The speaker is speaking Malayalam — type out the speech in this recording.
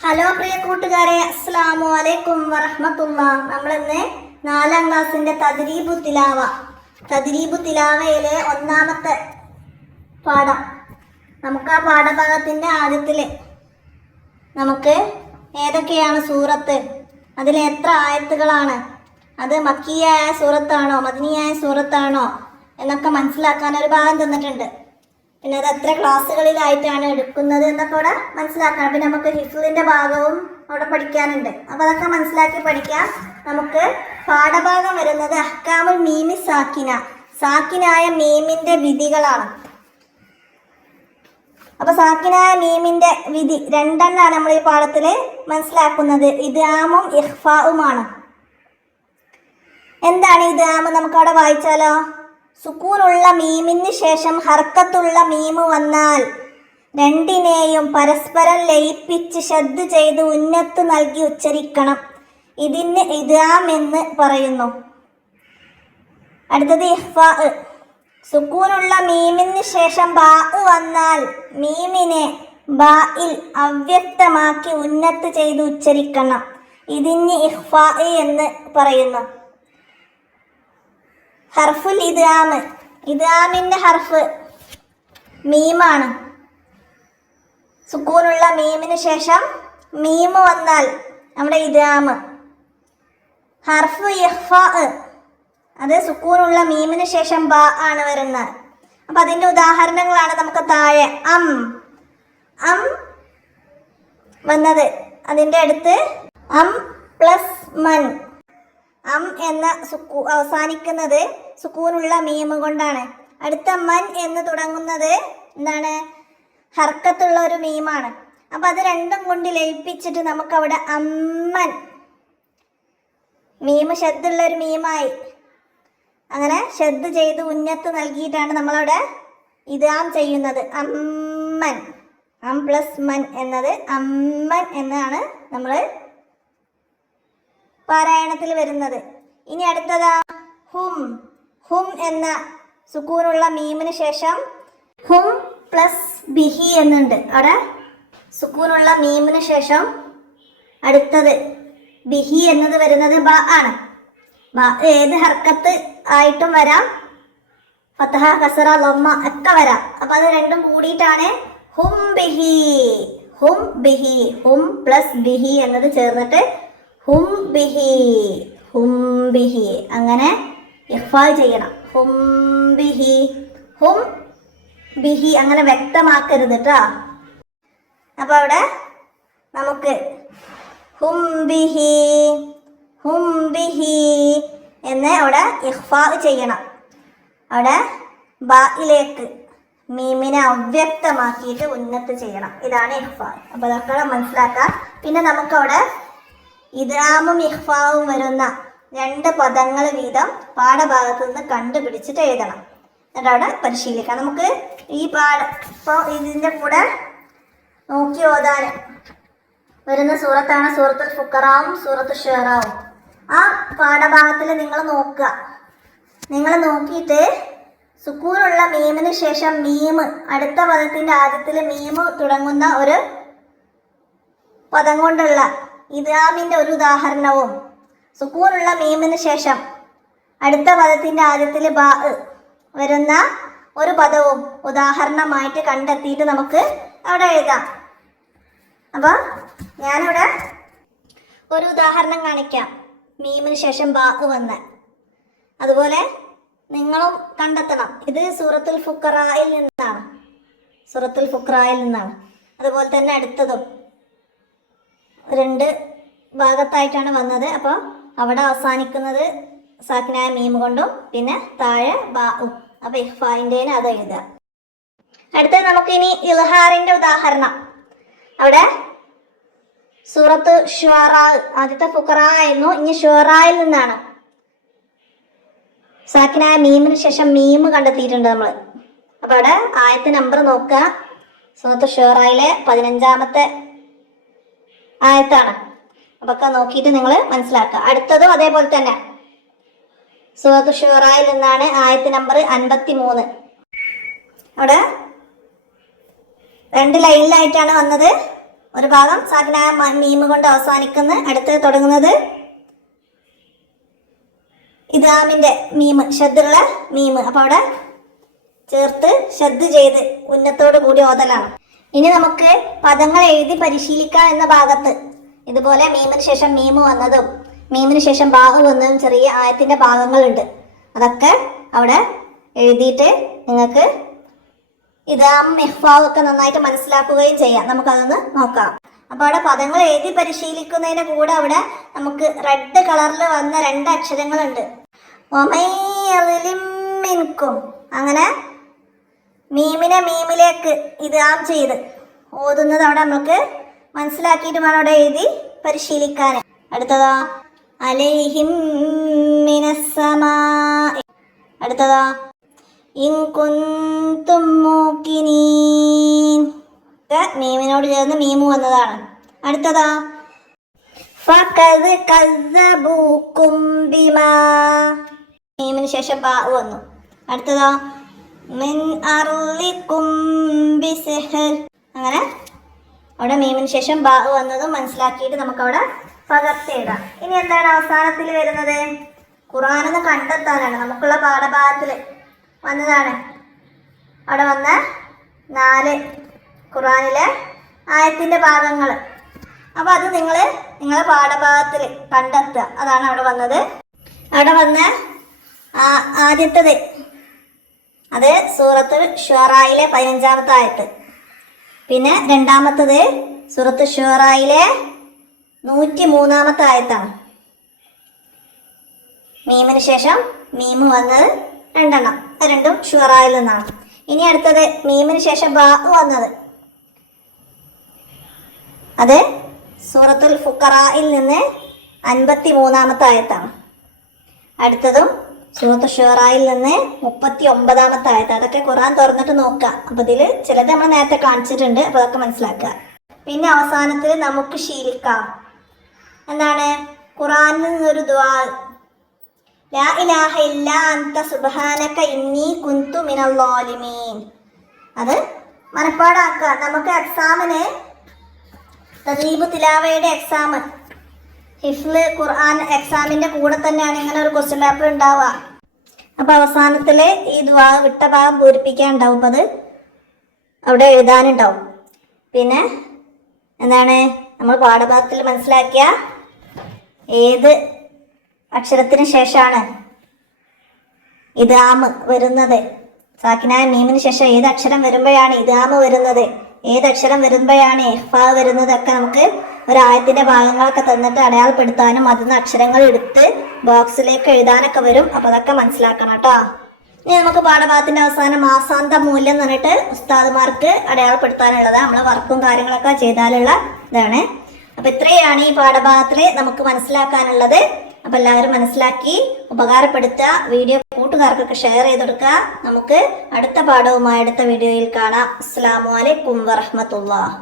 ഹലോ പ്രിയ കൂട്ടുകാരെ, അസ്സലാമു അലൈക്കും വറഹ്മത്തുള്ളാഹി. നമ്മളിന്ന് 4ാം ക്ലാസ്സിന്റെ തദ്രീബു തിലാവയിലെ ഒന്നാമത്തെ പാഠം. നമുക്ക് ആ പാഠഭാഗത്തിന്റെ ആദ്യത്തില് നമുക്ക് ഏതൊക്കെയാണ് സൂറത്ത്, അതിൽ എത്ര ആയത്തുകളാണ്, അത് മക്കിയായ സൂറത്താണോ മദനിയായ സൂറത്താണോ എന്നൊക്കെ മനസ്സിലാക്കാൻ ഒരു ഭാഗം തന്നിട്ടുണ്ട്. പിന്നെ അത് എത്ര ക്ലാസ്സുകളിലായിട്ടാണ് എടുക്കുന്നത് എന്നൊക്കെ അവിടെ മനസ്സിലാക്കണം. പിന്നെ നമുക്ക് ഹിഫ്ളിന്റെ ഭാഗവും അവിടെ പഠിക്കാനുണ്ട്. അപ്പോൾ അതൊക്കെ മനസ്സിലാക്കി പഠിക്കാം. നമുക്ക് പാഠഭാഗം വരുന്നത് അഹ്കാമുൽ മീമി സാക്കിനായ മീമിന്റെ വിധികളാണ്. അപ്പൊ സാക്കിനായ മീമിന്റെ വിധി രണ്ടെണ്ണാണ് നമ്മൾ ഈ പാഠത്തിൽ മനസ്സിലാക്കുന്നത്. ഇദ്ഗാമും ഇഖ്ഫാഉമാണ്. എന്താണ് ഇദ്ഗാം? നമുക്ക് അവിടെ വായിച്ചാലോ. സുക്കൂനുള്ള മീമിന് ശേഷം ഹർക്കത്തുള്ള മീമ് വന്നാൽ രണ്ടിനെയും പരസ്പരം ലയിപ്പിച്ച് ശദ്ദ് ചെയ്ത് ഉന്നത്ത് നൽകി ഉച്ചരിക്കണം. ഇതിന് ഇദ്ഗാം എന്ന് പറയുന്നു. അടുത്തത് ഇഖ്ഫാ. സുക്കൂനുള്ള മീമിന് ശേഷം ബാ വന്നാൽ മീമിനെ ബായിൽ അവ്യക്തമാക്കി ഉന്നത്ത് ചെയ്ത് ഉച്ചരിക്കണം. ഇതിന് ഇഖ്ഫാ എന്ന് പറയുന്നു. ഹർഫുൽ ഇദ്ഗാം. ഇദ്ഗാമിന്റെ ഹർഫ് മീമാണ്. സുക്കൂനുള്ള മീമിന് ശേഷം മീമ് വന്നാൽ നമ്മുടെ ഇദ്ഗാം. ഹർഫ് ഇഖ്ഫാ, അത് സുക്കൂനുള്ള മീമിന് ശേഷം ബാ ആണ് വരുന്നത്. അപ്പൊ അതിന്റെ ഉദാഹരണങ്ങളാണ് നമുക്ക് താഴെ. അം വന്നത്, അതിന്റെ അടുത്ത് അം പ്ലസ് മൻ. അം എന്ന അവസാനിക്കുന്നത് സുക്കൂനുള്ള മീമ് കൊണ്ടാണ്. അടുത്ത മൻ എന്ന് തുടങ്ങുന്നത് എന്താണ്? ഹർക്കത്തുള്ള ഒരു മീമാണ്. അപ്പൊ അത് രണ്ടും കൊണ്ട് ലയിപ്പിച്ചിട്ട് നമുക്കവിടെ അമ്മൻ, മീമ് ശദ്ദുള്ള ഒരു മീമായി. അങ്ങനെ ശദ്ദ് ചെയ്ത് ഉന്നത്ത് നൽകിയിട്ടാണ് നമ്മളവിടെ ഇദ്ഗാം ചെയ്യുന്നത്. അമ്മൻ, അം പ്ലസ് മൻ എന്നത് അമ്മൻ എന്നാണ് നമ്മൾ പാരായണത്തിൽ വരുന്നത്. ഇനി അടുത്തതാ ഹും എന്ന സുക്കൂനുള്ള മീമിന് ശേഷം ഹും പ്ലസ് ബിഹി എന്നുണ്ട്. അവിടെ സുക്കൂനുള്ള മീമിന് ശേഷം അടുത്തത് ബിഹി എന്നത് വരുന്നത് ബ ആണ്. ബ ഏത് ഹർക്കത്ത് ആയിട്ടും വരാം, ഫതഹ, കസറ, ലൊമ്മ ഒക്കെ വരാം. അപ്പൊ അത് രണ്ടും കൂടിയിട്ടാണ് ഹും ബിഹി. ഹും പ്ലസ് ബിഹി എന്നത് ചേർന്നിട്ട് ഹും ബിഹി അങ്ങനെ ഇഖ്ഫാ ചെയ്യണം. ഹും ബിഹി അങ്ങനെ വ്യക്തമാക്കരുത് കേട്ടോ. അപ്പൊ അവിടെ നമുക്ക് ഹും ബിഹി എന്ന് അവിടെ ഇഖ്ഫാ ചെയ്യണം. അവിടെ ബായിലേക്ക് മീമിനെ അവ്യക്തമാക്കിയിട്ട് ഉന്നത്ത് ചെയ്യണം. ഇതാണ് ഇഖ്ഫാ. അപ്പൊ അതൊക്കെ മനസ്സിലാക്കാം. പിന്നെ നമുക്കവിടെ ഇദ്ഗാമും ഇഖ്ഫാവും വരുന്ന 2 പദങ്ങൾ വീതം പാഠഭാഗത്ത് നിന്ന് കണ്ടുപിടിച്ചിട്ട് എഴുതണം. എന്നിട്ട് അവിടെ പരിശീലിക്കാം. നമുക്ക് ഈ ഇപ്പോൾ ഇതിൻ്റെ കൂടെ നോക്കി ഓതാൻ വരുന്ന സൂറത്താണ് സൂറത്തുൽ ഫുഖറാവും സൂറത്തുൽ ശുഅറാവും. ആ പാഠഭാഗത്തിൽ നിങ്ങൾ നോക്കുക. നിങ്ങൾ നോക്കിയിട്ട് സുക്കൂനുള്ള മീമിന് ശേഷം മീമ്, അടുത്ത പദത്തിൻ്റെ ആദ്യത്തിൽ മീമ് തുടങ്ങുന്ന ഒരു പദം കൊണ്ടുള്ള ഇദ്ഗാമിന്റെ ഒരു ഉദാഹരണവും സുക്കൂനുള്ള മീമിന് ശേഷം അടുത്ത പദത്തിന്റെ ആദ്യത്തിൽ ബാ വരുന്ന ഒരു പദവും ഉദാഹരണമായിട്ട് കണ്ടെത്തിയിട്ട് നമുക്ക് അവിടെ എഴുതാം. അപ്പൊ ഞാനിവിടെ ഒരു ഉദാഹരണം കാണിക്കാം. മീമിന് ശേഷം ബാ വന്ന്, അതുപോലെ നിങ്ങളും കണ്ടെത്തണം. ഇത് സൂറത്തുൽ ഫുഖറായിൽ നിന്നാണ്. അതുപോലെ തന്നെ അടുത്തതും 2 ഭാഗത്തായിട്ടാണ് വന്നത്. അപ്പോൾ അവിടെ അവസാനിക്കുന്നത് സാക്കിനായ മീമ് കൊണ്ടും പിന്നെ താഴെ ബാഉം. അപ്പോൾ ഇഖ്ഫായിൻ്റെ അത് എഴുതുക. അടുത്തത് നമുക്കിനി ഇൽഹാറിന്റെ ഉദാഹരണം. അവിടെ സൂറത്ത് ശുഅറാ, ആദ്യത്തെ ഫുഖറാ ആയിരുന്നു, ഇനി ശുഅറായിൽ നിന്നാണ്. സാക്കിനായ മീമിന് ശേഷം മീമ് കണ്ടെത്തിയിട്ടുണ്ട് നമ്മൾ. അപ്പോൾ അവിടെ ആയത്ത് നമ്പർ നോക്കുക. സൂറത്ത് ശുഅറായിലെ 15ാമത്തെ ആയത്താണ്. അപ്പൊക്കെ നോക്കിയിട്ട് നിങ്ങൾ മനസ്സിലാക്കുക. അടുത്തതും അതേപോലെ തന്നെ സൂറത്ത് ശുഅറായിൽ നിന്നാണ്. ആയത്ത് നമ്പർ 53. അവിടെ 2 ലൈനിലായിട്ടാണ് വന്നത്. ഒരു ഭാഗം സാക്കിനായ മീം കൊണ്ട് അവസാനിക്കുന്ന, അടുത്ത് തുടങ്ങുന്നത് ഇദ്ഗാമിന്റെ മീം, ഷദ്ദുള്ള മീം. അപ്പൊ അവിടെ ചേർത്ത് ഷദ്ദ് ചെയ്ത് ഉന്നത്തോട് കൂടി ഓതലാണ്. ഇനി നമുക്ക് പദങ്ങൾ എഴുതി പരിശീലിക്കാം എന്ന ഭാഗത്ത് ഇതുപോലെ മീമിന് ശേഷം മീമ് വന്നതും മീമിന് ശേഷം ബാഹ് വന്നതും ചെറിയ ആയത്തിന്റെ ഭാഗങ്ങളുണ്ട്. അതൊക്കെ അവിടെ എഴുതിയിട്ട് നിങ്ങൾക്ക് ഇദ്ഗാം ഇഖ്ഫാവ് ഒക്കെ നന്നായിട്ട് മനസ്സിലാക്കുകയും ചെയ്യാം. നമുക്കതൊന്ന് നോക്കാം. അപ്പോൾ അവിടെ പദങ്ങൾ എഴുതി പരിശീലിക്കുന്നതിന് കൂടെ അവിടെ നമുക്ക് റെഡ് കളറിൽ വന്ന 2 അക്ഷരങ്ങളുണ്ട്. അങ്ങനെ മീമിനെ മീമിലേക്ക് ഇദ്ഗാം ചെയ്ത് ഓതുന്നത് അവിടെ നമുക്ക് മനസ്സിലാക്കിയിട്ട് വേണം അവിടെ എഴുതി പരിശീലിക്കാൻ. അടുത്തതാ അലൈഹിം മിനസ്സമാ. അടുത്തതാ ഇൻ കുന്തും മൂഖിനീൻ. മീമിനോട് ചേർന്ന് മീമു വന്നതാണ്. അടുത്തതാ ഫഖദ് കസ്സബൂകും ബിമാ. മീമിന് ശേഷം ബാ വന്നു. അടുത്തതാ മിൻ അർളികും ബിസിഹർ. അങ്ങനെ അവിടെ മീമിന് ശേഷം ബാ വന്നതും മനസ്സിലാക്കിയിട്ട് നമുക്കവിടെ പകർത്തിയിടാം. ഇനി എന്താണ് അവസാനത്തിൽ വരുന്നത്? ഖുർആനെന്ന് കണ്ടെത്താനാണ്. നമുക്കുള്ള പാഠഭാഗത്തിൽ വന്നതാണ്. അവിടെ വന്ന 4 ഖുർആനിലെ ആയത്തിൻ്റെ ഭാഗങ്ങൾ. അപ്പോൾ അത് നിങ്ങളെ പാഠഭാഗത്തിൽ കണ്ടെത്തുക. അതാണ് അവിടെ വന്നത്. അവിടെ വന്ന ആദ്യത്തേത് അത് സൂറത്തുൽ ശുഅറയിലെ 15-ാമത്തെ ആയത്ത്. പിന്നെ രണ്ടാമത്തത് സൂറത്ത് ശുഅറയിലെ 103-ാമത്തെ ആയത്താണ്. മീമിന് ശേഷം മീമ് വന്നത് 2 എണ്ണം. അത് രണ്ടും ശുഅറയിൽ നിന്നാണ്. ഇനി അടുത്തത് മീമിന് ശേഷം ബാ വന്നത് അത് സൂറത്തുൽ ഫുഖറായിൽ നിന്ന് 53-ാമത്തെ ആയത്താണ്. അടുത്തതും സൂറത്ത് ശുഅറയിൽ നിന്ന് 39-ാമത്തെ ആയത്ത്. അതൊക്കെ ഖുർആൻ തുറന്നിട്ട് നോക്കുക. അപ്പോൾ ഇതിൽ ചിലത് നമ്മൾ നേരത്തെ കാണിച്ചിട്ടുണ്ട്. അപ്പോൾ അതൊക്കെ മനസ്സിലാക്കുക. പിന്നെ അവസാനത്തിൽ നമുക്ക് ശീലിക്കാം. എന്താണ്? ഖുർആനിൽ നിന്നൊരു ദുആ, ലാ ഇലാഹ ഇല്ലാ അൻത സുബ്ഹാനക ഇന്നി കുന്തു മിനൽ ളാലിമീൻ. അത് മനപ്പാടാക്കുക. നമുക്ക് എക്സാമിന് തദ്രീബ് തിലാവയുടെ എക്സാം, ഹിഫ്ള് ഖുർആൻ എക്സാമിൻ്റെ കൂടെ തന്നെയാണ് ഇങ്ങനെ ഒരു ക്വസ്റ്റ്യൻ പേപ്പർ ഉണ്ടാവുക. അപ്പോൾ അവസാനത്തിൽ ഈ ദുആ വിട്ട ഭാഗം പൂരിപ്പിക്കാൻ ഉണ്ടാവും. അപ്പോൾ അത് അവിടെ എഴുതാനുണ്ടാവും. പിന്നെ എന്താണ് നമ്മൾ പാഠഭാഗത്തിൽ മനസ്സിലാക്കിയ ഏത് അക്ഷരത്തിന് ശേഷമാണ് ഇദ്ഗാം വരുന്നത്, സാക്കിനായ മീമിന് ശേഷം ഏത് അക്ഷരം വരുമ്പോഴാണ് ഇദ്ഗാം വരുന്നത്, ഏത് അക്ഷരം വരുമ്പോഴാണ് ഇഖ്ഫാ വരുന്നത്, ഒക്കെ നമുക്ക് ഒരായത്തിൻ്റെ ഭാഗങ്ങളൊക്കെ തന്നിട്ട് അടയാളപ്പെടുത്താനും അതിൽ നിന്ന് അക്ഷരങ്ങൾ എടുത്ത് ബോക്സിലേക്ക് എഴുതാനൊക്കെ വരും. അപ്പോൾ അതൊക്കെ മനസ്സിലാക്കണം കേട്ടോ. ഇനി നമുക്ക് പാഠഭാഗത്തിൻ്റെ അവസാനം മാസാന്ത മൂല്യം എന്ന് പറഞ്ഞിട്ട് ഉസ്താദുമാർക്ക് അടയാളപ്പെടുത്താനുള്ളത്. നമ്മളെ വർക്കും കാര്യങ്ങളൊക്കെ ചെയ്താലുള്ള ഇതാണ്. അപ്പോൾ ഇത്രയാണ് ഈ പാഠഭാഗത്തിൽ നമുക്ക് മനസ്സിലാക്കാനുള്ളത്. അപ്പോൾ എല്ലാവരും മനസ്സിലാക്കി ഉപകാരപ്പെടുത്തുക. വീഡിയോ കൂട്ടുകാർക്കൊക്കെ ഷെയർ ചെയ്ത് കൊടുക്കുക. നമുക്ക് അടുത്ത പാഠവുമായി അടുത്ത വീഡിയോയിൽ കാണാം. അസ്സലാമു അലൈക്കും വറഹ്മത്തുള്ളാഹി.